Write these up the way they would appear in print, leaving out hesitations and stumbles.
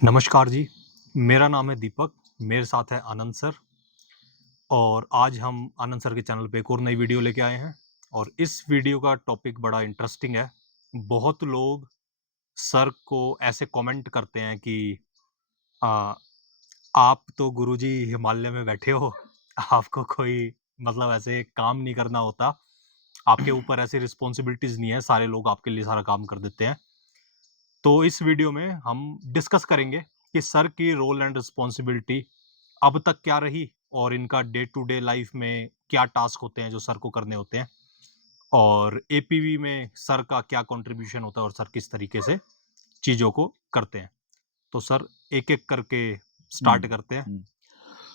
नमस्कार जी, मेरा नाम है दीपक, मेरे साथ है आनंद सर और आज हम आनंद सर के चैनल पे एक और नई वीडियो लेके आए हैं और इस वीडियो का टॉपिक बड़ा इंटरेस्टिंग है। बहुत लोग सर को ऐसे कमेंट करते हैं कि आ, आप तो गुरुजी हिमालय में बैठे हो, आपको कोई मतलब ऐसे काम नहीं करना होता, आपके ऊपर ऐसी रिस्पॉन्सिबिलिटीज़ नहीं है, सारे लोग आपके लिए सारा काम कर देते हैं। तो इस वीडियो में हम डिस्कस करेंगे कि सर की रोल एंड रिस्पॉन्सिबिलिटी अब तक क्या रही और इनका डे टू डे लाइफ में क्या टास्क होते हैं जो सर को करने होते हैं और एपीवी में सर का क्या कंट्रीब्यूशन होता है और सर किस तरीके से चीज़ों को करते हैं। तो सर एक एक करके स्टार्ट हुँ, करते हैं। हुँ।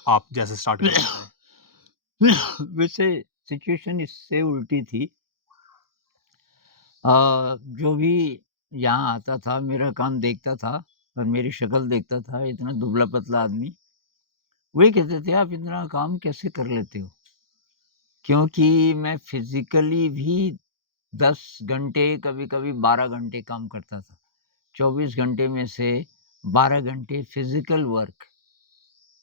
आप जैसे स्टार्ट करना चाहें। वैसे सिचुएशन इससे उल्टी थी। जो भी यहाँ आता था, मेरा काम देखता था और मेरी शक्ल देखता था, इतना दुबला-पतला आदमी, वही कहते थे, "आप इतना काम कैसे कर लेते हो?" क्योंकि मैं फिज़िकली भी 10 घंटे, कभी-कभी 12 घंटे काम करता था। 24 घंटे में से 12 घंटे फिज़िकल वर्क,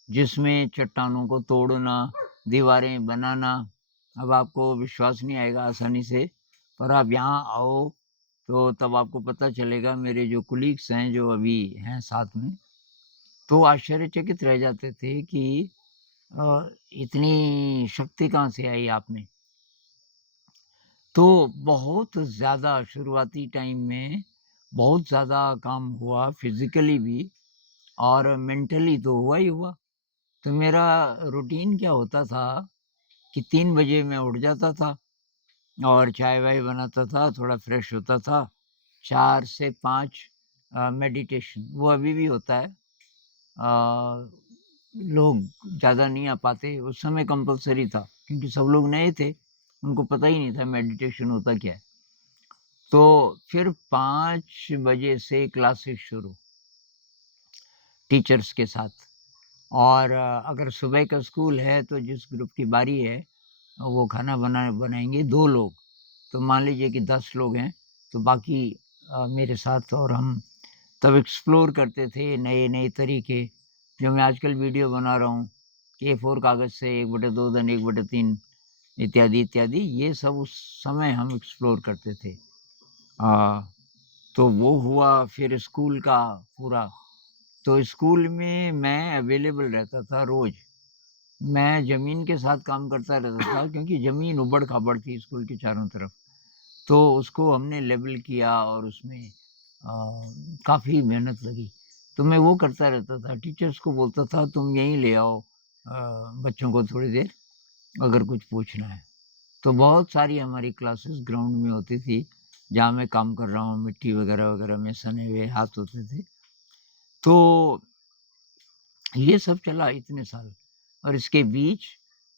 जिसमें चट्टानों को तोड़ना, दीवारें बनाना। अब आपको विश्वास नहीं आएगा आसानी से, पर आप यहाँ आओ, तो तब आपको पता चलेगा। मेरे जो कलीग्स हैं, जो अभी हैं साथ में, तो आश्चर्यचकित रह जाते थे कि इतनी शक्ति कहाँ से आई आप में? तो बहुत ज़्यादा शुरुआती टाइम में बहुत ज़्यादा काम हुआ, फिज़िकली भी और मेंटली तो हुआ ही हुआ। तो मेरा रूटीन क्या होता था कि 3 बजे मैं उठ जाता था और चाय-वाय बनाता था, थोड़ा फ्रेश होता था। 4 से 5 मेडिटेशन, वो अभी भी होता है। लोग ज़्यादा नहीं आ पाते, उस समय कंपल्सरी था क्योंकि सब लोग नए थे, उनको पता ही नहीं था मेडिटेशन होता क्या है। तो फिर 5 बजे से क्लासेस शुरू, टीचर्स के साथ। और अगर सुबह का स्कूल है तो जिस ग्रुप की बारी है, वो खाना बनाएँगे 2 लोग। तो मान लीजिए कि 10 लोग हैं, तो बाकी मेरे साथ, और हम तब एक्सप्लोर करते थे नए-नए तरीके, जो मैं आजकल वीडियो बना रहा हूँ कि A4 कागज़ से 1/2 धन 1/3 इत्यादि, इत्यादि। ये सब उस समय हम एक्सप्लोर करते थे। अ, तो वो हुआ। फिर स्कूल का पूरा, तो स्कूल में मैं अवेलेबल रहता था रोज़। मैं ज़मीन के साथ काम करता रहता था क्योंकि ज़मीन ऊबड़-खाबड़ थी स्कूल के चारों तरफ। तो उसको हमने लेवल किया और उसमें काफ़ी मेहनत लगी। तो मैं वो करता रहता था, टीचर्स को बोलता था तुम यहीं ले आओ बच्चों को थोड़ी देर, अगर कुछ पूछना है। तो बहुत सारी हमारी क्लासेस ग्राउंड में होती थी, जहाँ मैं काम कर रहा हूँ, मिट्टी वगैरह-वगैरह में सने हुए हाथ होते थे। तो ये सब चला इतने साल, और इसके बीच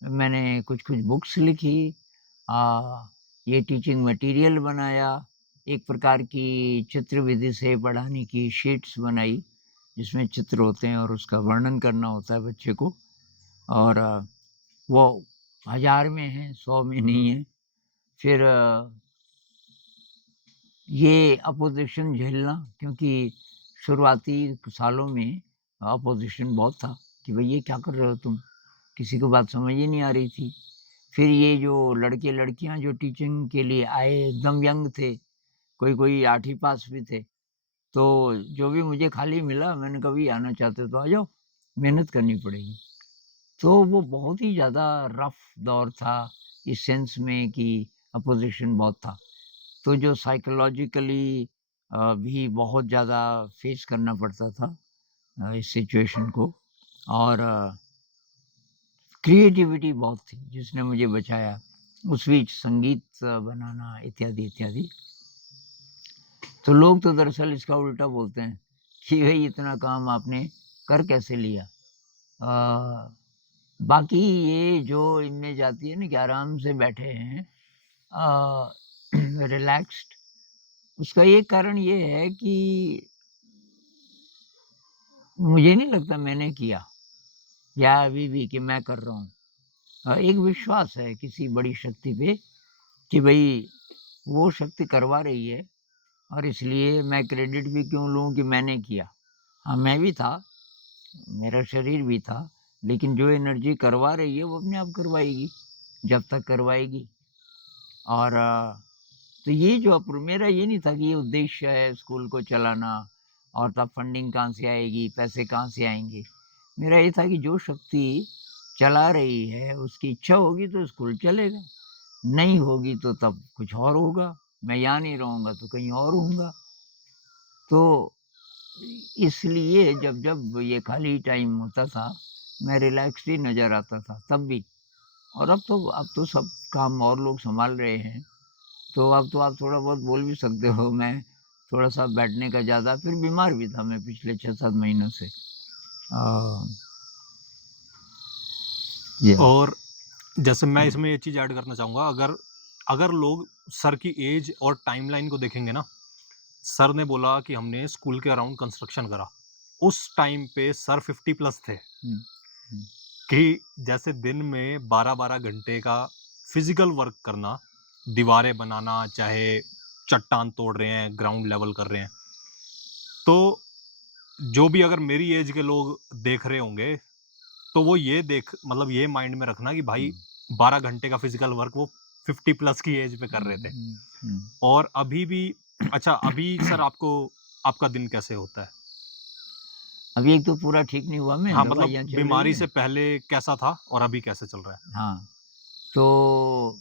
मैंने कुछ-कुछ बुक्स लिखी, ये टीचिंग मटीरियल बनाया, एक प्रकार की चित्र विधि से पढ़ाने की शीट्स बनाई, जिसमें चित्र होते हैं और उसका वर्णन करना होता है बच्चे को। और वो 1000 में हैं, 100 में नहीं है। फिर ये अपोज़िशन झेलना, क्योंकि शुरुआती सालों में अपोज़िशन बहुत था कि भई ये क्या कर रहे हो तुम? किसी को बात समझ ही नहीं आ रही थी। फिर ये जो लड़के-लड़कियाँ जो टीचिंग के लिए आए, एकदम यंग थे, कोई-कोई 8वीं पास भी थे। तो जो भी मुझे खाली मिला, मैंने कहा भई आना चाहते हो तो आ जाओ, मेहनत करनी पड़ेगी। तो वो बहुत ही ज़्यादा रफ़ दौर था, इस सेंस में कि अपोज़िशन बहुत था। तो जो साइकोलॉजिकली भी बहुत ज़्यादा फ़ेस करना पड़ता था इस सिचुएशन को। और क्रिएटिविटी बहुत थी जिसने मुझे बचाया। उस बीच संगीत बनाना इत्यादि, इत्यादि। तो लोग तो दरअसल इसका उल्टा बोलते हैं कि भई इतना काम आपने कर कैसे लिया? अ, बाकी ये जो इनमें जाती है ना कि आराम से बैठे हैं, अ, रिलैक्स्ड, उसका एक कारण ये है कि मुझे नहीं लगता मैंने किया या अभी भी कि मैं कर रहा हूँ। एक विश्वास है किसी बड़ी शक्ति पे कि भई वो शक्ति करवा रही है, और इसलिए मैं क्रेडिट भी क्यों लूँ कि मैंने किया। हाँ, मैं भी था, मेरा शरीर भी था, लेकिन जो एनर्जी करवा रही है वो अपने आप करवाएगी, जब तक करवाएगी। और तो ये जो मेरा ये नहीं था कि ये उद्देश्य है स्कूल को चलाना और तब फंडिंग कहाँ से आएगी, पैसे कहाँ से आएँगे। मेरा ये था कि जो शक्ति चला रही है, उसकी इच्छा होगी तो स्कूल चलेगा, नहीं होगी तो तब कुछ और होगा। मैं यहाँ नहीं रहूँगा तो कहीं और होऊँगा। तो इसलिए जब ये खाली टाइम होता था, मैं रिलैक्स्ड ही नज़र आता था तब भी। और अब तो सब काम और लोग सँभाल रहे हैं, तो अब तो आप थोड़ा बहुत बोल भी सकते हो। मैं थोड़ा-सा बैठने का ज़्यादा, फिर बीमार भी था मैं पिछले 6-7 महीनों से। अ, या और जैसे मैं इसमें ये चीज़ ऐड करना चाहूँगा, अगर अगर लोग सर की एज और टाइमलाइन को देखेंगे ना, सर ने बोला कि हमने स्कूल के अराउंड कंस्ट्रक्शन करा। उस टाइम पे सर 50 प्लस थे हुँ, हुँ, कि जैसे दिन में 12-12 घंटे का फिज़िकल वर्क करना, दीवारें बनाना, चाहे चट्टान तोड़ रहे हैं, ग्राउंड लेवल कर रहे हैं। तो जो भी अगर मेरी एज के लोग देख रहे होंगे, तो वो ये मतलब ये माइंड में रखना कि भाई हुँ, 12 घंटे का फिज़िकल वर्क वो 50 प्लस की एज पे कर हुँ, रहे थे। हुँ, हुँ। और अभी भी अच्छा, अभी सर आपका दिन कैसे होता है? अभी एक तो पूरा ठीक नहीं हुआ मैं, हाँ, मतलब दवाइयाँ चल रही बीमारी हैं। से पहले कैसा था और अभी कैसे चल रहा है? हाँ, तो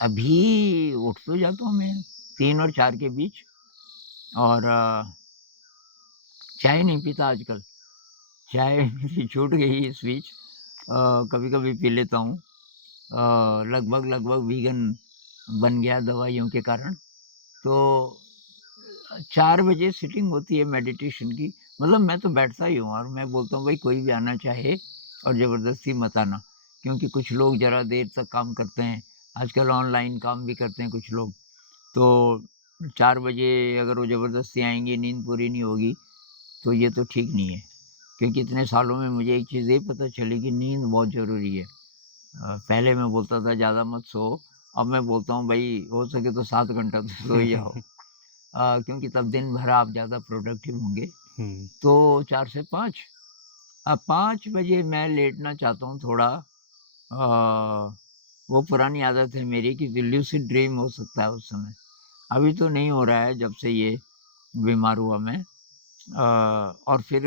अभी उठ तो जाता हूँ मैं 3 और 4 के बीच। और चाय नहीं पीता आजकल, चाय मेरी छूट गई इस बीच। कभी-कभी पी लेता हूँ। लगभग वीगन बन गया दवाइयों के कारण। तो 4 बजे सिटिंग होती है मेडिटेशन की। मतलब मैं तो बैठता ही हूँ और मैं बोलता हूँ भाई कोई भी आना चाहे और ज़बरदस्ती मत आना। क्योंकि कुछ लोग ज़रा देर तक काम करते हैं, आजकल ऑनलाइन काम भी करते हैं कुछ लोग। तो 4 बजे अगर वो ज़बरदस्ती आएँगे, नींद पूरी नहीं होगी, तो ये तो ठीक नहीं है। क्योंकि इतने सालों में मुझे एक चीज़ ये पता चली कि नींद बहुत ज़रूरी है। पहले मैं बोलता था ज़्यादा मत सो, अब मैं बोलता हूँ भई हो सके तो 7 घंटा तो सो ही जाओ। क्योंकि तब दिन भर आप ज़्यादा प्रोडक्टिव होंगे। हुँ। तो 4 से 5, 5 बजे मैं लेटना चाहता हूँ थोड़ा। वो पुरानी आदत है मेरी कि लूसिड ड्रीम हो सकता है उस समय। अभी तो नहीं हो रहा है जब से ये बीमार हुआ मैं। और फिर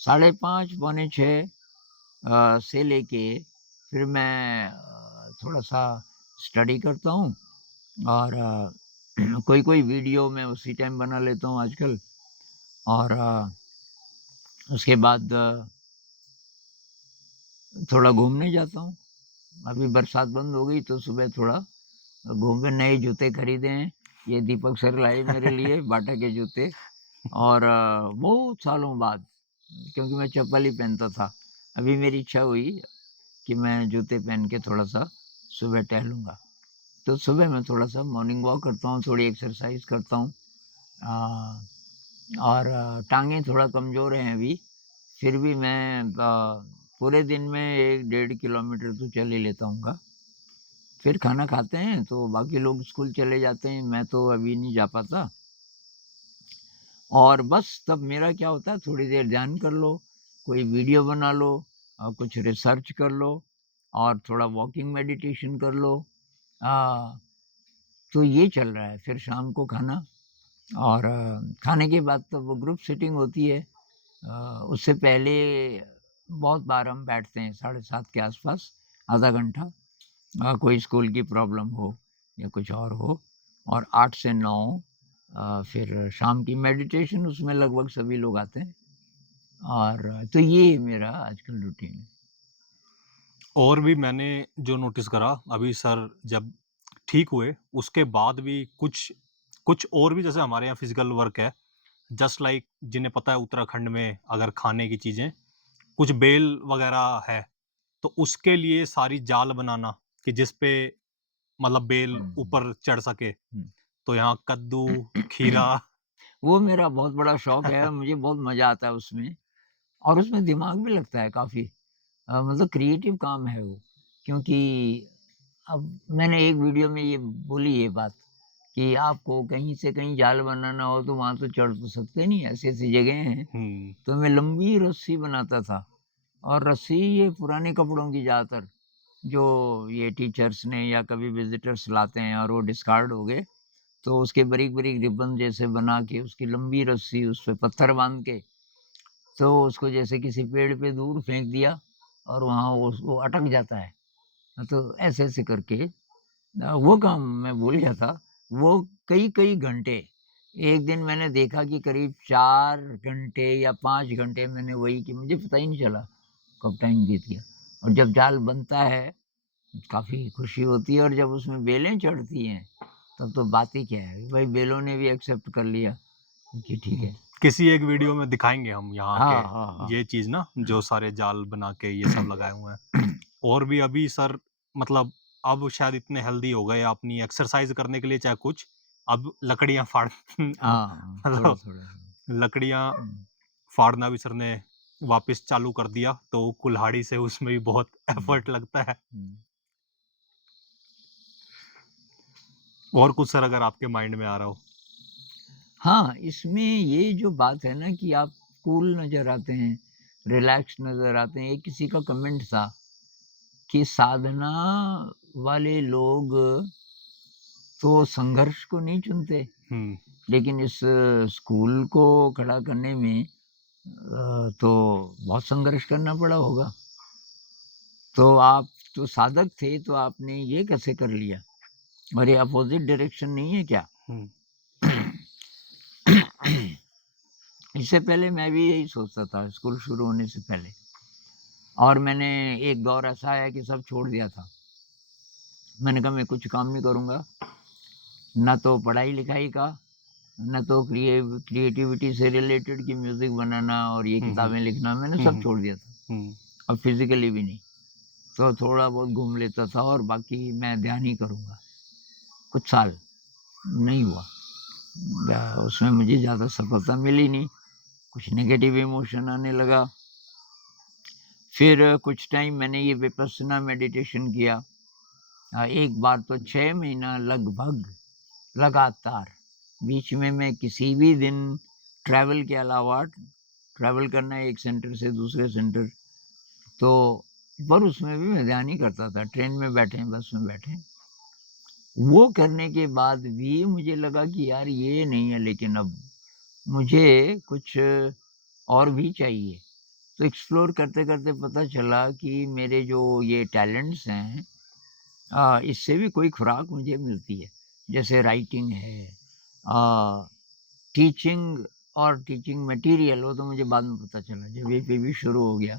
5:30 पौने 6 से लेके फिर मैं थोड़ा-सा स्टडी करता हूँ। और कोई-कोई वीडियो मैं उसी टाइम बना लेता हूँ आजकल। और उसके बाद थोड़ा घूमने जाता हूँ। अभी बरसात बंद हो गई तो सुबह थोड़ा घूम के नए जूते खरीदे हैं। ये दीपक सर लाए मेरे लिए बाटा के जूते। और बहुत सालों बाद, क्योंकि मैं चप्पल ही पहनता था। अभी मेरी इच्छा हुई कि मैं जूते पहन के थोड़ा-सा सुबह टहलूँगा। तो सुबह मैं थोड़ा-सा मॉर्निंग वॉक करता हूँ, थोड़ी एक्सरसाइज़ करता हूँ। अ, और टाँगें थोड़ा कमज़ोर हैं अभी, फिर भी मैं पूरे दिन में 1 डेढ़ किलोमीटर तो चल ही लेता हूँगा। फिर खाना खाते हैं तो बाकी लोग स्कूल चले जाते हैं, मैं तो अभी नहीं जा पाता। और बस तब मेरा क्या होता है, थोड़ी देर ध्यान कर लो, कोई वीडियो बना लो, कुछ रिसर्च कर लो और थोड़ा वॉकिंग मेडिटेशन कर लो। अ, तो ये चल रहा है। फिर शाम को खाना और खाने के बाद तो वो ग्रुप सिटिंग होती है। उससे पहले बहुत बार हम बैठते हैं 7:30 के आसपास, आधा घंटा। कोई स्कूल की प्रॉब्लम हो या कुछ और हो। और 8 से 9 फिर शाम की मेडिटेशन, उसमें लगभग सभी लोग आते हैं। और तो ये मेरा आजकल रूटीन है। और भी मैंने जो नोटिस करा, अभी सर जब ठीक हुए, उसके बाद भी कुछ कुछ और भी जैसे हमारे यहाँ फिज़िकल वर्क है, जस्ट लाइक जिन्हें पता है उत्तराखंड में अगर खाने की चीज़ें, कुछ बेल वगैरह है, तो उसके लिए सारी जाल बनाना कि जिस पे मतलब बेल हुँ, ऊपर चढ़ सके। हुँ, तो यहाँ कद्दू, हुँ। खीरा। वो मेरा बहुत बड़ा शौक है, मुझे बहुत मज़ा आता है उसमें। और उसमें दिमाग भी लगता है काफ़ी। मतलब क्रिएटिव काम है वो। क्योंकि अब मैंने एक वीडियो में ये बोली ये बात कि आपको कहीं से कहीं जाल बनाना हो तो वहाँ तो चढ़ तो सकते नहीं, ऐसी-ऐसी जगह हैं। हुँ, तो मैं लंबी रस्सी बनाता था और रस्सी ये पुराने कपड़ों की ज़्यादातर, जो ये टीचर्स ने या कभी विज़िटर्स लाते हैं और वो डिस्कार्ड हो गए, तो उसके बारीक-बारीक रिबन जैसे बना के उसकी लंबी रस्सी उस पे पत्थर बाँध के, तो उसको जैसे किसी पेड़ पे दूर फेंक दिया और वहाँ वो अटक जाता है। तो ऐसे-ऐसे करके वो काम मैं भूल गया था। वो कई-कई घंटे, एक दिन मैंने देखा कि करीब 4 घंटे या 5 घंटे मैंने वही की, मुझे पता ही नहीं चला कब टाइम बीत गया। और जब जाल बनता है, काफ़ी खुशी होती है और जब उसमें बेलें चढ़ती हैं, तब तो बात ही क्या है। भाई बेलों ने भी एक्सेप्ट कर लिया कि ठीक हुँ। है। किसी एक वीडियो में दिखाएँगे हम यहाँ के हाँ, हाँ, हाँ। ये चीज़ ना, जो सारे जाल बना के ये सब लगाए हुए हैं। और भी अभी सर, मतलब अब शायद इतने हेल्दी हो गए अपनी एक्सरसाइज़ करने के लिए चाहे कुछ, अब लकड़ियाँ फाड़ हाँ, मतलब थोड़ा-थोड़ा। लकड़ियाँ हुँ, फाड़ना भी सर ने वापस चालू कर दिया, तो कुल्हाड़ी से उसमें भी बहुत हुँ, एफर्ट लगता है। हुँ। और कुछ सर अगर आपके माइंड में आ रहा हो? हाँ, इसमें ये जो बात है ना कि आप कूल नज़र आते हैं, रिलैक्स नज़र आते हैं। ये किसी का कमेंट था कि साधना वाले लोग तो संघर्ष को नहीं चुनते, हुँ, लेकिन इस स्कूल को खड़ा करने में तो बहुत संघर्ष करना पड़ा होगा। तो आप तो साधक थे, तो आपने ये कैसे कर लिया? और ये अपोज़िट डायरेक्शन नहीं है क्या? हुँ, इससे पहले मैं भी यही सोचता था स्कूल शुरू होने से पहले। और मैंने एक दौर ऐसा आया कि सब छोड़ दिया था। मैंने कहा मैं कुछ काम नहीं करूँगा, ना तो पढ़ाई-लिखाई का, ना तो क्रिएटिविटी से रिलेटेड कि म्यूज़िक बनाना और ये हुँ, हुँ, किताबें लिखना, मैंने हुँ, सब हुँ, छोड़ दिया था। हुँ, अब फिज़िकली भी नहीं। तो थोड़ा बहुत घूम लेता था और बाकी मैं ध्यान ही करूँगा। कुछ साल, नहीं हुआ। उसमें मुझे ज़्यादा सफलता मिली नहीं, कुछ नेगेटिव इमोशन आने लगा। फिर कुछ टाइम मैंने ये विपस्सना मेडिटेशन किया। एक बार तो 6 महीना लगभग लगातार, बीच में मैं किसी भी दिन ट्रैवल के अलावा, ट्रैवल करना है एक सेंटर से दूसरे सेंटर, तो पर उसमें भी मैं ध्यान ही करता था, ट्रेन में बैठे, बस में बैठे। वो करने के बाद भी मुझे लगा कि यार ये नहीं है, लेकिन अब मुझे कुछ और भी चाहिए। तो एक्सप्लोर करते-करते पता चला कि मेरे जो ये टैलेंट्स हैं, इससे भी कोई खुराक मुझे मिलती है। जैसे राइटिंग है, अ, टीचिंग और टीचिंग मटीरियल, वो तो मुझे बाद में पता चला जब ये पीबी शुरू हो गया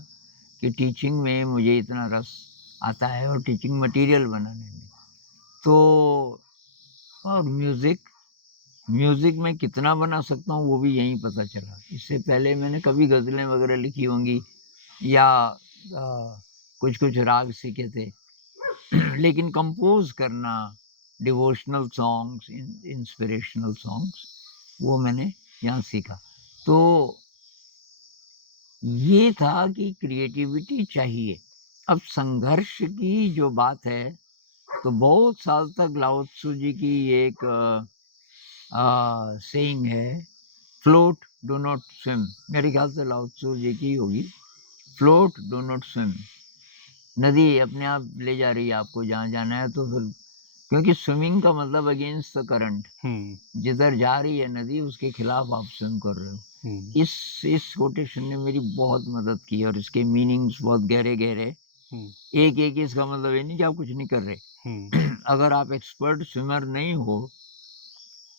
कि टीचिंग में मुझे इतना रस आता है और टीचिंग मटीरियल बनाने में। तो और म्यूज़िक, म्यूज़िक मैं कितना बना सकता हूँ वो भी यहीं पता चला। इससे पहले मैंने कभी गज़लें वग़ैरह लिखी होंगी या कुछ-कुछ राग सीखे थे। लेकिन कंपोज़ करना, डिवोशनल सॉन्ग्स, इंस्पिरेशनल सॉन्ग्स, वो मैंने यहाँ सीखा। तो ये था कि क्रिएटिविटी चाहिए। अब संघर्ष की जो बात है, तो बहुत साल तक लाओ त्सु जी की एक सेइंग है, फ्लोट डू नॉट स्विम, मेरे ख्याल से लाओ त्सु जी की होगी, फ्लोट डू नॉट स्विम। नदी अपने आप ले जा रही है आपको जहाँ जाना है, तो फिर क्योंकि स्विमिंग का मतलब अगेंस्ट द करंट, हुँ, जिधर जा रही है नदी उसके खिलाफ आप स्विम कर रहे हो। हुँ, इस कोटेशन ने मेरी बहुत मदद की और इसके मीनिंग्स बहुत गहरे-गहरे। हुँ, एक-एक इसका मतलब ये नहीं कि आप कुछ नहीं कर रहे। हुँ, अगर आप एक्सपर्ट स्विमर नहीं हो,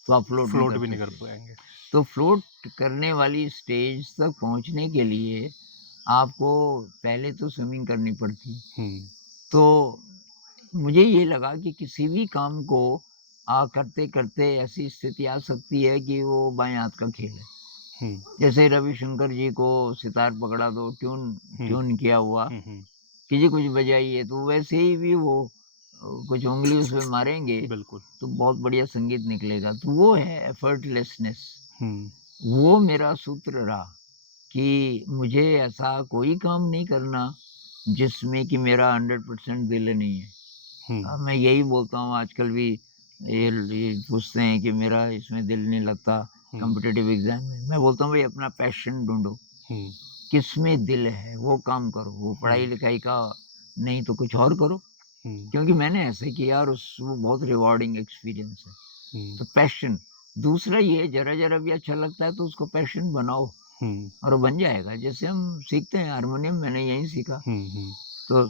तो आप फ्लोट नहीं फ्लोट कर भी नहीं कर सकते। पाएँगे। तो फ्लोट करने वाली स्टेज तक पहुँचने के लिए आपको पहले तो स्विमिंग करनी पड़ती है। हुँ, तो मुझे ये लगा कि किसी भी काम को करते-करते ऐसी स्थिति आ सकती है कि वो बाएँ हाथ का खेल है। हुँ, जैसे रविशंकर जी को सितार पकड़ा दो, ट्यून हुँ, ट्यून किया हुआ, हुँ, हुँ, कि जी कुछ बजाइए, तो वैसे ही भी वो कुछ उँगली उसमें मारेंगे, बिल्कुल। तो बहुत बढ़िया संगीत निकलेगा। तो वो है एफर्टलेसनेस। हुँ, वो मेरा सूत्र रहा कि मुझे ऐसा कोई काम नहीं करना जिसमें कि मेरा 100% दिल नहीं है। हुँ, मैं यही बोलता हूँ आजकल भी, ये पूछते हैं कि मेरा इसमें दिल नहीं लगता कॉम्पिटिटिव एग्ज़ाम में। मैं बोलता हूँ भाई अपना पैशन ढूँढो, हुँ, किसमें दिल है वो काम करो, वो हुँ, पढ़ाई-लिखाई का नहीं तो कुछ और करो। हुँ, क्योंकि मैंने ऐसे किया और वो बहुत रिवार्डिंग एक्सपीरियंस है। हुँ, तो पैशन, दूसरा ये ज़रा-ज़रा भी अच्छा लगता है तो उसको पैशन बनाओ हुँ, और वो बन जाएगा। जैसे हम सीखते हैं हारमोनियम मैंने यहीं सीखा। हुँ, हुँ, तो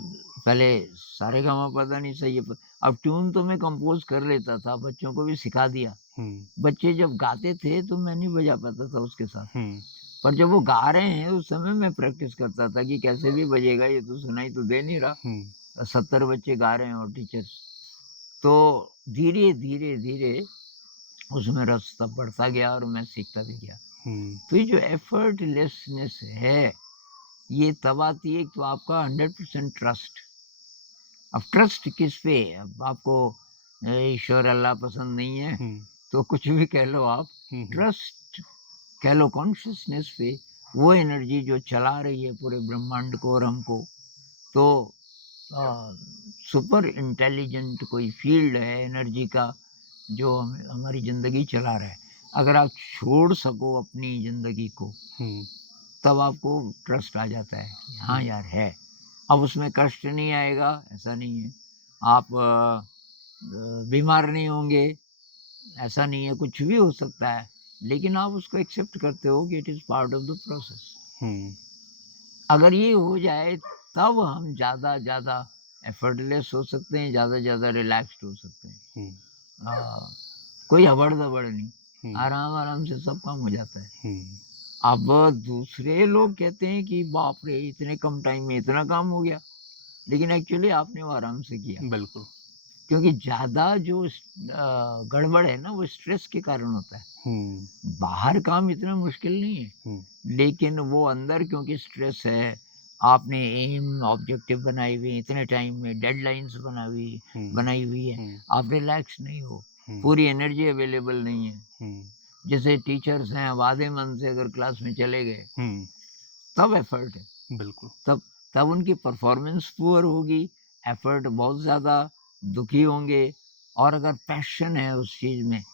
पहले सारेगामापा नहीं सही है, अब ट्यून तो मैं कंपोज़ कर लेता था, बच्चों को भी सिखा दिया। हुँ, बच्चे जब गाते थे तो मैं नहीं बजा पाता था उसके साथ। हुँ, पर जब वो गा रहे हैं उस समय मैं प्रैक्टिस करता था कि कैसे भी बजेगा, ये तो सुनाई तो दे नहीं रहा। हुँ, 70 बच्चे गा रहे हैं और टीचर्स। तो धीरे, धीरे, धीरे उसमें रस तब बढ़ता गया और मैं सीखता भी गया। हुँ, तो ये जो एफर्टलेसनेस है, ये तब आती है तो आपका 100% ट्रस्ट। अब ट्रस्ट किस पे है? अब आपको ईश्वर अल्लाह पसंद नहीं है, हुँ, तो कुछ भी कह लो आप। हुँ, हुँ, ट्रस्ट कह लो कॉन्शसनेस पे, वो एनर्जी जो चला रही है पूरे ब्रह्मांड को और हमको। तो अ, सुपर इंटेलिजेंट कोई फ़ील्ड है एनर्जी का जो हमारी ज़िंदगी चला रहा है। अगर आप छोड़ सको अपनी ज़िंदगी को, हुँ, तब आपको ट्रस्ट आ जाता है कि हाँ हुँ, यार है। अब उसमें कष्ट नहीं आएगा, ऐसा नहीं है। आप बीमार नहीं होंगे, ऐसा नहीं है, कुछ भी हो सकता है। लेकिन आप उसको एक्सेप्ट करते हो कि it is part of the process. हुँ, अगर ये हो जाए तब हम ज़्यादा एफर्टलेस हो सकते हैं, ज़्यादा रिलैक्स्ड हो सकते हैं। हुँ, कोई हबड़-दबड़ नहीं, हुँ, आराम-आराम से सब काम हो जाता है। हुँ, अब दूसरे लोग कहते हैं कि बाप रे! इतने कम टाइम में इतना काम हो गया, लेकिन एक्चुअली आपने वो आराम से किया। बिल्कुल। क्योंकि ज़्यादा जो गड़बड़ है ना वो स्ट्रेस के कारण होता है। हुँ, बाहर काम इतना मुश्किल नहीं है, हुँ, लेकिन वो अंदर क्योंकि स्ट्रेस है, आपने एम ऑब्जेक्टिव बनाई हुई है, इतने टाइम में डेडलाइन्स हुँ, बनाई हुई है, हुँ, आप रिलैक्स नहीं हो, हुँ, पूरी एनर्जी अवेलेबल नहीं है। हुँ, जैसे टीचर्स हैं, अब आधे मन से अगर क्लास में चले गए, हुँ, तब एफर्ट है। बिल्कुल। तब तब उनकी परफ़ॉर्मेंस पुअर होगी, एफ़र्ट बहुत ज़्यादा, दुखी होंगे। और अगर पैशन है उस चीज़ में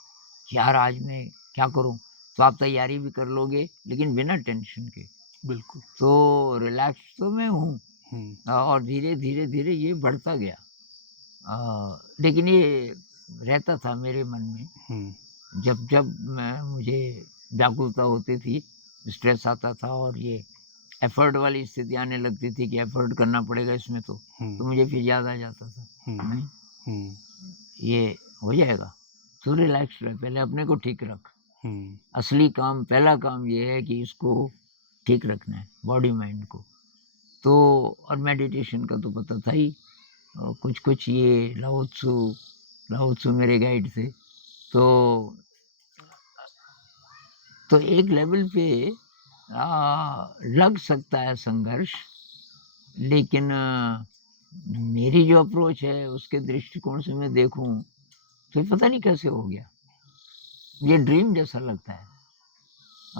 कि यार आज मैं क्या करूँ? तो आप तैयारी भी कर लोगे लेकिन बिना टेंशन के। बिल्कुल। तो रिलैक्स तो मैं हूँ हुँ, और धीरे-धीरे ये बढ़ता गया। लेकिन ये रहता था मेरे मन में, हुँ, जब मैं मुझे व्याकुलता होती थी, स्ट्रेस आता था और ये एफ़र्ट वाली स्थिति आने लगती थी कि एफ़र्ट करना पड़ेगा इसमें तो हुँ, मुझे फिर याद आ जाता था, हुँ, नहीं, हुँ, ये हो जाएगा, तू रिलैक्स रह, पहले अपने को ठीक रख। हुँ, असली काम पहला काम ये है कि इसको ठीक रखना है, बॉडी माइंड को। तो और मेडिटेशन का तो पता था ही। कुछ-कुछ ये लाओ त्सु मेरे गाइड थे। तो एक लेवल पे लग सकता है संघर्ष, लेकिन मेरी जो अप्रोच है उसके दृष्टिकोण से मैं देखूँ, तो ये पता नहीं कैसे हो गया। ये ड्रीम जैसा लगता है।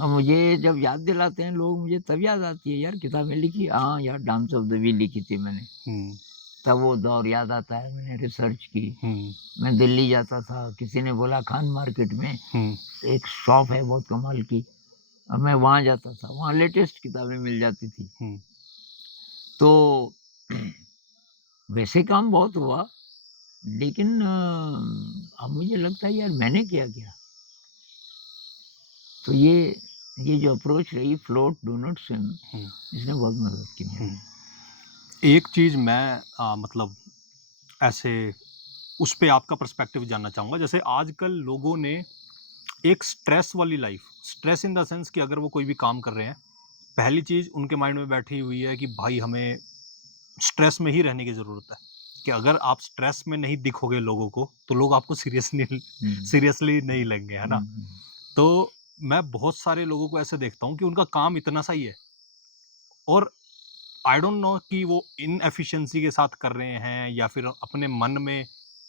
मुझे जब याद दिलाते हैं लोग, मुझे तब याद आती है यार किताबें लिखी, हाँ यार डांस ऑफ द व्हील लिखी थी मैंने। हुँ, तब वो दौर याद आता है, मैंने रिसर्च की। हुँ, मैं दिल्ली जाता था, किसी ने बोला खान मार्केट में हुँ, एक शॉप है बहुत कमाल की। अब मैं वहाँ जाता था, वहाँ लेटेस्ट किताबें मिल जाती थी। हुँ, तो वैसे काम बहुत हुआ, लेकिन अब मुझे लगता है यार मैंने क्या किया? तो ये जो अप्रोच रही फ्लोट डू नॉट स्विम, हुँ, इसने बहुत मदद की हुँ। मेरी। एक चीज़ मैं मतलब ऐसे उस पे आपका पर्सपेक्टिव जानना चाहूँगा। जैसे आजकल लोगों ने एक स्ट्रेस वाली life, stress in the sense कि अगर वो कोई भी काम कर रहे हैं, पहली चीज़ उनके माइंड में बैठी हुई है कि भाई हमें स्ट्रेस में ही रहने की ज़रूरत है, कि अगर आप स्ट्रेस में नहीं दिखोगे लोगों को, तो लोग आपको हुँ, सीरियसली नहीं लेंगे, है ना? हुँ, हुँ, तो मैं बहुत सारे लोगों को ऐसे देखता हूँ कि उनका काम इतना सा ही है और आई डोंट नो कि वो इनएफिशिएंसी के साथ कर रहे हैं या फिर अपने मन में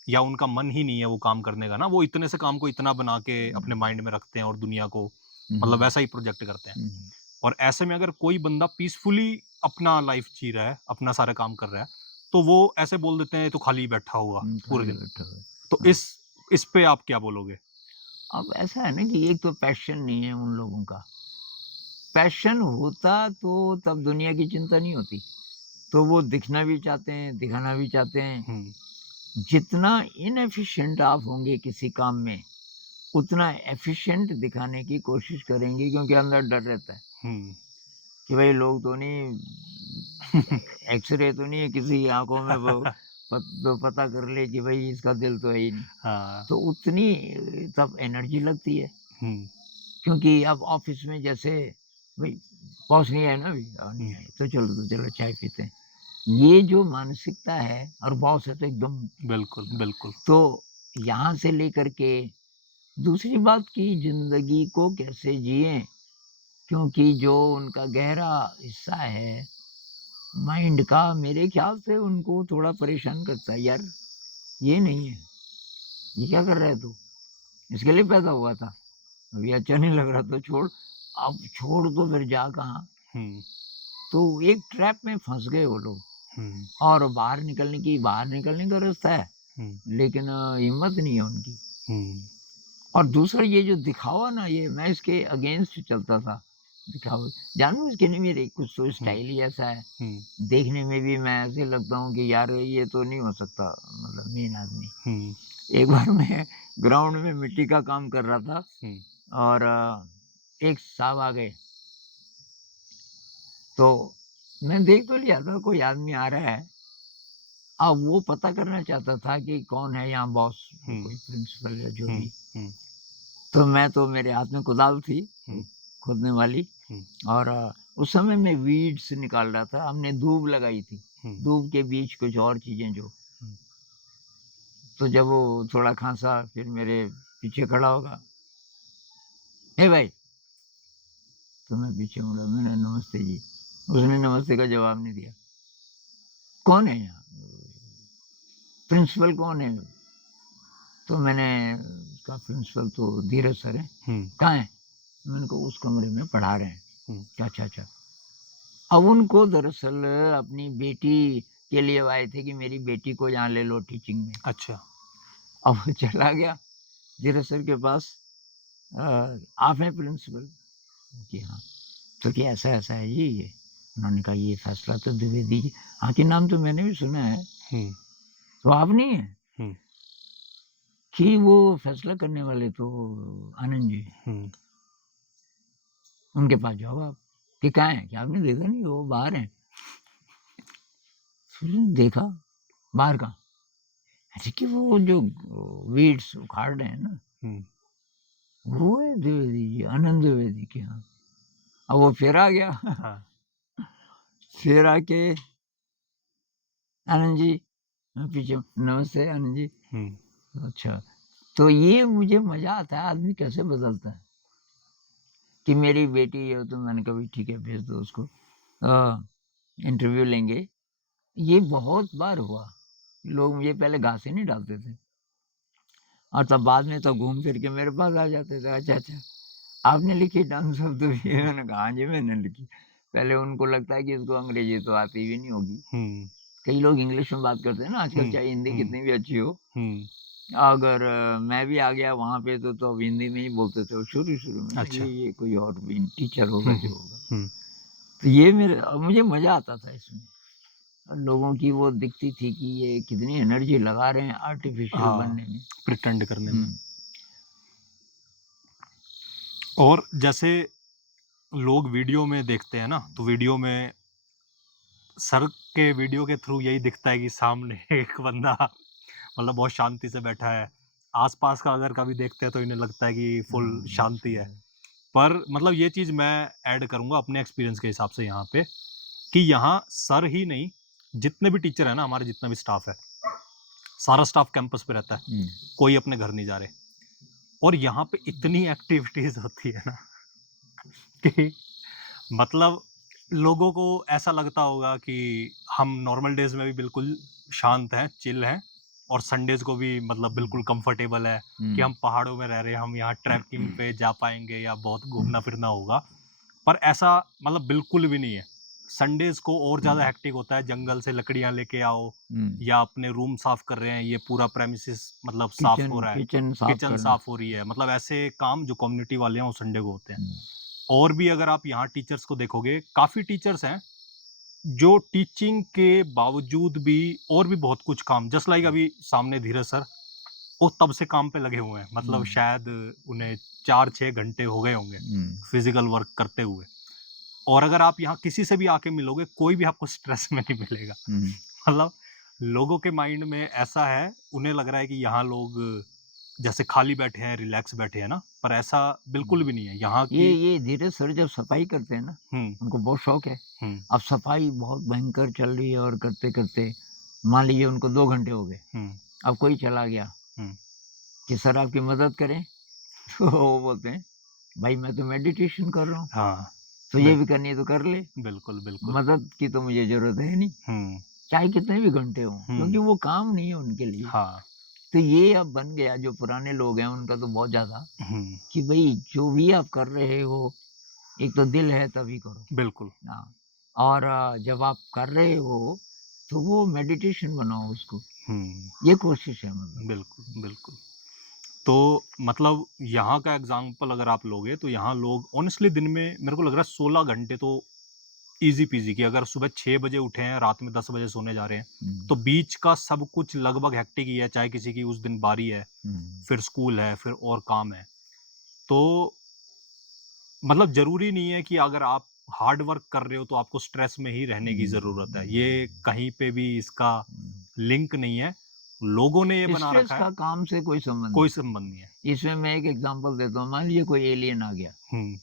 या उनका मन ही नहीं है वो काम करने का ना, वो इतने से काम को इतना बना के अपने माइंड में रखते हैं और दुनिया को हुँ, मतलब हुँ, वैसा ही प्रोजेक्ट करते हैं। हुँ, और ऐसे में अगर कोई बंदा पीसफुली अपना लाइफ जी रहा है, अपना सारा काम कर रहा है, तो वो ऐसे बोल देते हैं, "ये तो खाली ही बैठा होगा हुँ, पूरे खाली दिन।" बैठा हुआ है। तो हाँ, इस पे आप क्या बोलोगे? अब ऐसा है ना कि एक तो पैशन नहीं है उन लोगों का। पैशन होता तो तब दुनिया की चिंता नहीं होती। तो वो दिखना भी चाहते हैं, दिखाना भी चाहते हैं। हुँ, जितना इनएफिशिएंट आप होंगे किसी काम में, उतना एफिशिएंट दिखाने की कोशिश करेंगे क्योंकि अंदर डर रहता है हुँ। कि भाई लोग तो नहीं एक्स-रे तो नहीं है किसी आँखों में वो तो पता कर ले कि भाई इसका दिल तो है ही नहीं। हाँ, तो उतनी तब एनर्जी लगती है हुँ, क्योंकि अब ऑफ़िस में जैसे भई बॉस नहीं है ना अभी नहीं हुँ। आए तो चलो चाय पीते हैं। ये जो मानसिकता है और बॉस है तो एकदम बिल्कुल, बिल्कुल। तो यहाँ से लेकर के दूसरी बात कि ज़िंदगी को कैसे जिएँ क्योंकि जो उनका गहरा हिस्सा है माइंड का मेरे ख़्याल से उनको थोड़ा परेशान करता है, यार ये नहीं है, ये क्या कर रहा है तू? इसके लिए पैदा हुआ था, अभी अच्छा नहीं लग रहा तो छोड़। अब छोड़ तो फिर जा कहाँ? हुँ, तो एक ट्रैप में फँस गए वो लोग हुँ, और बाहर निकलने का रास्ता है, हुँ, लेकिन हिम्मत नहीं है उनकी। हुँ, और दूसरा ये जो दिखावा ना ये मैं इसके अगेंस्ट चलता था, दिखावे जानबूझ के नहीं मेरे कुछ तो हुँ, स्टाइल ही ऐसा है। हुँ, देखने में भी मैं ऐसे लगता हूँ कि यार ये तो नहीं हो सकता मतलब मेन आदमी। हुँ, एक बार मैं ग्राउंड में मिट्टी का काम कर रहा था हुँ, और एक साहब आ गए, तो मैं देख तो लिया था कोई आदमी आ रहा है। अब वो पता करना चाहता था कि कौन है यहाँ बॉस, हुँ, कोई प्रिंसिपल या जो हुँ, भी। हुँ, तो मेरे हाथ में कुदाल थी, हुँ, खोदने वाली। हुँ, और उस समय मैं वीड्स निकाल रहा था, हमने दूब लगाई थी। हुँ, दूब के बीच कुछ और चीज़ें जो, हुँ, तो जब वो थोड़ा खाँसा फिर मेरे पीछे खड़ा होगा, "हे भाई!" तो मैं पीछे मुड़ा, मैंने नमस्ते जी। उसने नमस्ते का जवाब नहीं दिया। "कौन है यहाँ? प्रिंसिपल कौन है?" तो मैंने कहा, "प्रिंसिपल तो धीरज सर हैं।" हुँ, "कहाँ हैं?" मैंने कहा, "उस कमरे में पढ़ा रहे हैं।" हुँ, "अच्छा, अच्छा।" अब उनको दरअसल अपनी बेटी के लिए वो आए थे कि मेरी बेटी को यहाँ ले लो टीचिंग में। अच्छा। अब वो चला गया धीरज सर के पास, अ, "आप हैं प्रिंसिपल?" कि हाँ। तो कि ऐसा-ऐसा है जी ये। उन्होंने कहा, "ये फैसला तो द्विवेदी जी।" हाँ, कि नाम तो मैंने भी सुना है। हुँ, "तो आप नहीं हैं?" हुँ, कि "वो फैसला करने वाले तो आनंद जी हैं, हुँ, उनके पास जाओ आप।" कि "कहाँ हैं?" कि "आपने देखा नहीं वो बाहर हैं।" फिर देखा, "बाहर कहाँ?" अरे कि "वो जो वीड्स उखाड़ रहे हैं ना, हुँ, वो है द्विवेदी जी, आनंद द्विवेदी के यहाँ।" अब वो फिर आ गया हाँ, फिर आके, "आनंद जी" मैं पीछे, "नमस्ते आनंद जी।" हुँ, अच्छा, तो ये मुझे मज़ा आता है आदमी कैसे बदलता है कि मेरी बेटी है तो मैंने कहा, "भई ठीक है भेज दो उसको। इंटरव्यू लेंगे।" ये बहुत बार हुआ। लोग मुझे पहले घासें नहीं डालते थे और तब बाद में तो घूम फिर के मेरे पास आ जाते थे, "अच्छा, अच्छा, आपने लिखी डांस ऑफ द वीक?" मैंने कहा, "हाँ जी, मैंने लिखी।" पहले उनको लगता है कि इसको अंग्रेज़ी तो आती भी नहीं होगी। हुँ, कई लोग इंग्लिश में बात करते हैं ना आजकल, हुँ, चाहे हिंदी हुँ, कितनी भी अच्छी हो। हुँ, अगर मैं भी आ गया वहाँ पे तो अब हिंदी में ही बोलते थे शुरू-शुरू में ना, अच्छा। ये कोई और भी टीचर होगा हुँ, जो हुँ, होगा। हुँ, तो ये मुझे मज़ा आता था इसमें। और लोगों की वो दिखती थी कि ये कितनी एनर्जी लगा रहे हैं आर्टिफ़िशियल हाँ, बनने में। प्रिटेंड करने में। हुँ, और जैसे लोग वीडियो में देखते हैं ना, तो वीडियो में सर के वीडियो के थ्रू यही दिखता है कि सामने एक बंदा मतलब बहुत शांति से बैठा है। आस-पास का अगर कभी देखते हैं तो इन्हें लगता है कि फुल हाँ, बस शांति है। पर मतलब ये चीज़ मैं ऐड करूँगा अपने एक्सपीरियंस के हिसाब से यहाँ पे, कि यहाँ सर ही नहीं, जितने भी टीचर हैं ना, हमारे जितना भी स्टाफ है, सारा स्टाफ कैंपस पे रहता है। हुँ, कोई अपने घर नहीं जा रहे और यहाँ पे इतनी एक्टिविटीज़ होती है ना कि मतलब लोगों को ऐसा लगता होगा कि हम नॉर्मल डेज़ में भी बिल्कुल शांत हैं, चिल हैं और संडेज़ को भी मतलब बिल्कुल कंफर्टेबल है कि हुँ, हम पहाड़ों में रह रहे हैं, हम यहाँ ट्रैकिंग पे जा पाएँगे या बहुत घूमना-फिरना होगा। पर ऐसा मतलब बिल्कुल भी नहीं है। संडेज को और ज़्यादा हम्म, हेक्टिक होता है, जंगल से लकड़ियाँ लेके आओ हम्म, या अपने रूम साफ कर रहे हैं, ये पूरा प्रेमिसेस मतलब साफ हो रहा है, किचन साफ किचन करना। साफ हो रही है, मतलब ऐसे काम जो कम्युनिटी वाले हैं वो संडे को होते हैं। हम्म, और भी अगर आप यहाँ टीचर्स को देखोगे, काफ़ी टीचर्स हैं जो टीचिंग के बावजूद भी और भी बहुत कुछ काम, जस्ट लाइक अभी सामने धीरज सर, वो तब से काम पे लगे हुए हैं, मतलब हम्म, शायद उन्हें 4-6 घंटे हो गए होंगे हम्म, फिजिकल वर्क करते हुए। और अगर आप यहाँ किसी से भी आके मिलोगे, कोई भी आपको स्ट्रेस में नहीं मिलेगा। हम्म। मतलब लोगों के माइंड में ऐसा है, उन्हें लग रहा है कि यहाँ लोग जैसे खाली बैठे हैं, रिलैक्स बैठे हैं ना, पर ऐसा बिल्कुल भी नहीं है। यहाँ की ये धीरज सर जब सफाई करते हैं ना, हुँ, उनको बहुत शौक है। हुँ, अब सफाई बहुत भयंकर चल रही है और करते-करते मान लीजिए उनको 2 घंटे हो गए, हुँ, अब कोई चला गया हुँ। कि सर आपकी मदद करें, तो वो बोलते हैं, भाई मैं तो मेडिटेशन कर रहा हूँ, हाँ, तुझे बिल भी करनी है तो कर ले, बिल्कुल, बिल्कुल। मदद की तो मुझे ज़रूरत है नहीं, हुँ, चाहे कितने भी घंटे हों, क्योंकि हुँ, वो काम नहीं है उनके लिए। हाँ, तो ये अब बन गया जो पुराने लोग हैं उनका तो बहुत ज़्यादा हुँ, कि भई जो भी आप कर रहे हो, एक तो दिल है तभी करो। बिल्कुल। हाँ, और जब आप कर रहे हो, तो वो मेडिटेशन बनाओ उसको, हुँ, ये कोशिश है मतलब। बिल्कुल, बिल्कुल। तो मतलब यहाँ का एग्ज़ाम्पल अगर आप लोगे, तो यहाँ लोग ऑनेस्टली दिन में मेरे को लग रहा है 16 घंटे तो ईज़ी पीज़ी, कि अगर सुबह 6 बजे उठे हैं, रात में 10 बजे सोने जा रहे हैं, हुँ, तो बीच का सब कुछ लगभग हेक्टिक ही है, चाहे किसी की उस दिन बारी है, हुँ, फिर स्कूल है, फिर और काम है। तो मतलब ज़रूरी नहीं है कि अगर आप हार्ड वर्क कर रहे हो, तो आपको स्ट्रेस में ही रहने की ज़रूरत है। ये कहीं पे भी इसका हुँ। लिंक नहीं है। लोगों ने ये बना स्ट्रेस रखा है, का काम से कोई संबंध कोई नहीं। संबंध नहीं है। इसमें मैं एक एग्ज़ाम्पल देता हूँ, मान लीजिए कोई एलियन आ गया हुँ,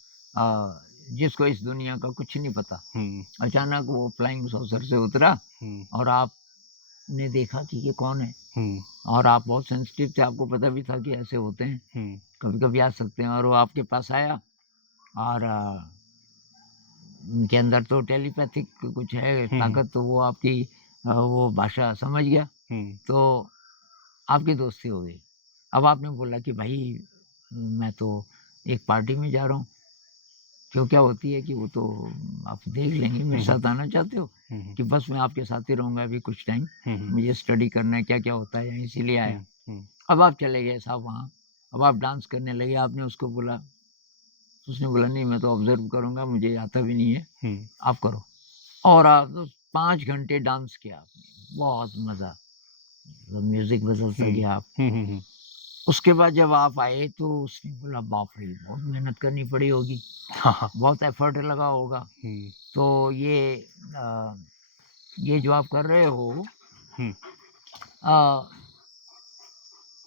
जिसको इस दुनिया का कुछ नहीं पता। हुँ, अचानक वो फ्लाइंग सॉसर से उतरा हुँ, और आपने देखा कि ये कौन है हुँ, और आप बहुत सेंसिटिव थे, आपको पता भी था कि ऐसे होते हैं, हुँ, कभी-कभी आ सकते हैं और वो आपके पास आया और उनके अंदर तो टेलीपैथिक कुछ है हुँ, हुँ, ताकत, तो वो आपकी वो भाषा समझ गया, हुँ, तो आपकी दोस्ती हो गई। अब आपने बोला कि भाई मैं तो एक पार्टी में जा रहा हूँ, जो क्या होती है कि वो तो आप देख लेंगे, मेरे हुँ, हुँ, साथ आना चाहते हो? हुँ, हुँ, कि बस मैं आपके साथ ही रहूँगा अभी कुछ टाइम, हुँ, हुँ, मुझे स्टडी करना है क्या-क्या होता है यहाँ इसीलिए आया। हुँ, हुँ, अब आप चले गए साहब वहाँ, अब आप डांस करने लगे, आपने उसको बोला, उसने बोला नहीं मैं तो ऑब्ज़र्व करूँगा, मुझे आता भी नहीं है, हुँ, आप करो। और आप तो 5 घंटे डांस किया आपने, बहुत मज़ा, मतलब म्यूज़िक बदलता हुँ, गया। हुँ, हुँ, हुँ। उसके बाद जब आप आए तो उसने बोला बाप रे! बहुत मेहनत करनी पड़ी होगी, हाँ, हाँ। बहुत एफ़र्ट लगा होगा। हुँ, तो अ, ये जो आप कर रहे हो हुँ, अ,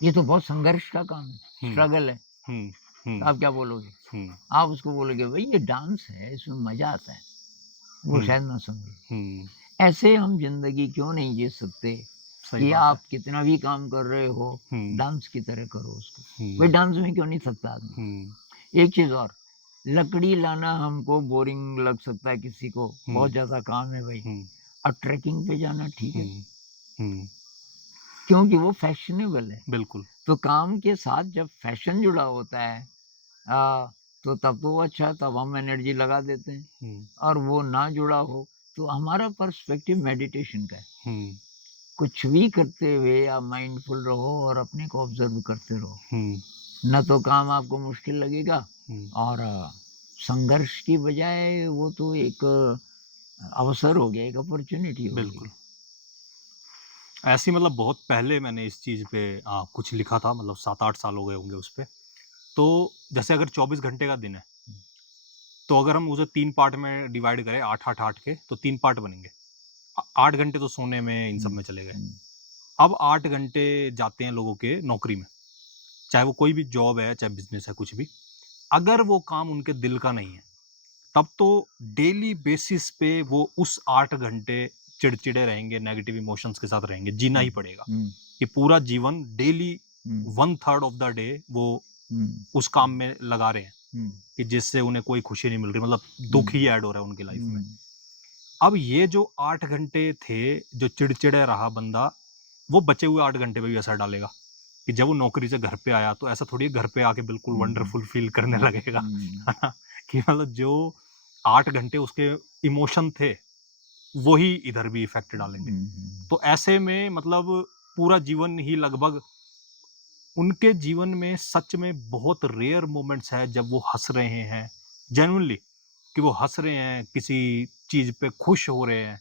ये तो बहुत संघर्ष का काम है, हुँ, स्ट्रगल है। हुँ, तो हुँ, आप क्या बोलोगे? हुँ, आप उसको बोलोगे भई ये डांस है, इसमें मज़ा आता है। वो हुँ, शायद ना समझे। हुँ, ऐसे हम ज़िंदगी क्यों नहीं जी सकते सही कि बात है। आप कितना भी काम कर रहे हो, हुँ, डांस की तरह करो उसको। भाई हुँ, डांस में क्यों नहीं सकता आदमी? हुँ, एक चीज़ और, लकड़ी लाना हमको बोरिंग लग सकता है किसी को, हुँ, बहुत ज़्यादा काम है भई। हुँ, अब ट्रैकिंग पे जाना ठीक है, हुँ, हुँ, क्योंकि वो फैशनेबल है। बिल्कुल। तो काम के साथ जब फैशन जुड़ा होता है तो तब तो वो अच्छा, तब हम एनर्जी लगा देते हैं हुँ, और वो ना जुड़ा हो, तो हमारा पर्सपेक्टिव मेडिटेशन का है। हुँ, कुछ भी करते हुए आप माइंडफुल रहो और अपने को ऑब्ज़र्व करते रहो। हुँ, ना तो काम आपको मुश्किल लगेगा हुँ, और संघर्ष की बजाय वो तो एक अवसर हो गया, एक अपॉर्च्युनिटी हो गई। बिल्कुल। ऐसे ही मतलब बहुत पहले मैंने इस चीज़ पे कुछ लिखा था, मतलब 7-8 साल हो गए होंगे उस पे। तो जैसे अगर 24 घंटे का दिन है, हुँ, तो अगर हम उसे 3 पार्ट में डिवाइड करें 8-8-8 के, तो 3 पार्ट बनेंगे। 8 घंटे तो सोने में इन सब हुँ, में चले गए। हुँ, अब 8 घंटे जाते हैं लोगों के नौकरी में, चाहे वो कोई भी जॉब है, चाहे बिज़नेस है, कुछ भी। अगर वो काम उनके दिल का नहीं है, तब तो डेली बेसिस पे वो उस 8 घंटे चिड़चिड़े रहेंगे, नेगेटिव इमोशंस के साथ रहेंगे, जीना ही हुँ, पड़ेगा। हुँ, कि पूरा जीवन daily hmm, 1/3 of the day वो हुँ, उस काम में लगा रहे हैं, हुँ, कि जिससे उन्हें कोई खुशी नहीं मिल रही, मतलब दुःख हुँ, ही ऐड हो रहा है उनकी लाइफ में। हुँ, अब ये जो 8 घंटे थे, जो चिड़चिड़े रहा बंदा, वो बचे हुए 8 घंटे पे भी असर डालेगा। कि जब वो नौकरी से घर पे आया, तो ऐसा थोड़ी है घर पे आके बिल्कुल हुँ, हुँ, वंडरफुल फ़ील करने हुँ, लगेगा, हुँ, है ना? कि मतलब जो 8 घंटे उसके इमोशन थे, वो ही इधर भी इफेक्ट डालेंगे। हम्म, तो ऐसे में मतलब पूरा जीवन ही लगभग उनके जीवन में सच में बहुत रेयर मोमेंट्स है जब वो हंस रहे हैं जेन्युइनली, कि वो हंस रहे हैं किसी चीज पे, खुश हो रहे हैं।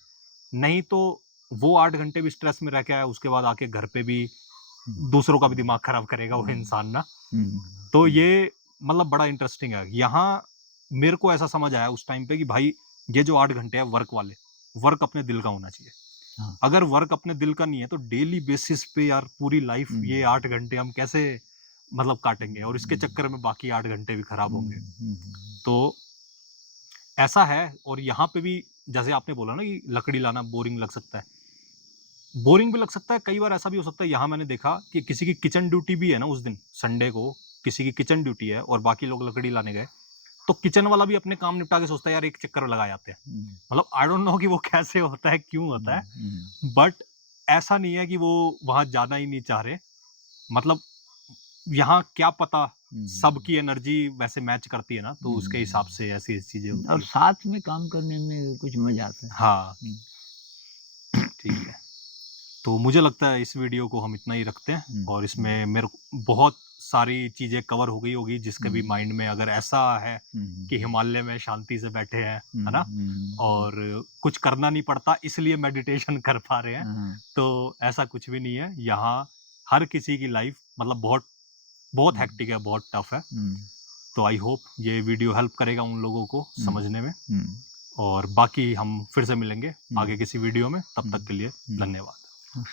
नहीं तो वो 8 घंटे भी स्ट्रेस में रह के आया, उसके बाद आके घर पे भी दूसरों का भी दिमाग खराब करेगा वो इंसान ना। हम्म, तो ये मतलब बड़ा इंटरेस्टिंग है। यहाँ मेरे को ऐसा समझ आया उस टाइम पे कि भाई ये जो 8 घंटे हैं वर्क वाले, वर्क अपने दिल का होना चाहिए। हाँ, अगर वर्क अपने दिल का नहीं है तो डेली बेसिस पे यार पूरी लाइफ ये 8 घंटे हम कैसे मतलब काटेंगे, और इसके चक्कर में बाकी 8 घंटे भी खराब होंगे। तो ऐसा है। और यहाँ पे भी जैसे आपने बोला ना कि लकड़ी लाना बोरिंग लग सकता है, बोरिंग भी लग सकता है, कई बार ऐसा भी हो सकता है। यहाँ मैंने देखा कि किसी की किचन ड्यूटी भी है ना, उस दिन संडे को किसी की किचन ड्यूटी है और बाकी लोग लकड़ी लाने गए, तो किचन वाला भी अपने काम निपटा के सोचता है यार एक चक्कर लगा जाते हैं। मतलब आई डोंट नो कि वो कैसे होता है, क्यों होता है, बट ऐसा नहीं है कि वो वहां जाना ही नहीं चाह रहे। मतलब यहाँ क्या पता सबकी एनर्जी वैसे मैच करती है ना, तो उसके हिसाब से ऐसी चीजें होती और है। साथ में काम करने में कुछ मजा आता है। हाँ, ठीक है। तो मुझे लगता है इस वीडियो को हम इतना ही रखते हैं, और इसमें मेरे को बहुत सारी चीजें कवर हो गई होगी, जिसके भी माइंड में अगर ऐसा है कि हिमालय में शांति से बैठे हैं, है ना, और कुछ करना नहीं पड़ता इसलिए मेडिटेशन कर पा रहे हैं, तो ऐसा कुछ भी नहीं है। यहाँ हर किसी की लाइफ मतलब बहुत बहुत हेक्टिक है, बहुत टफ है। तो आई होप ये वीडियो हेल्प करेगा उन लोगों को समझने में, और बाकी हम फिर से मिलेंगे आगे किसी वीडियो में। तब तक के लिए धन्यवाद।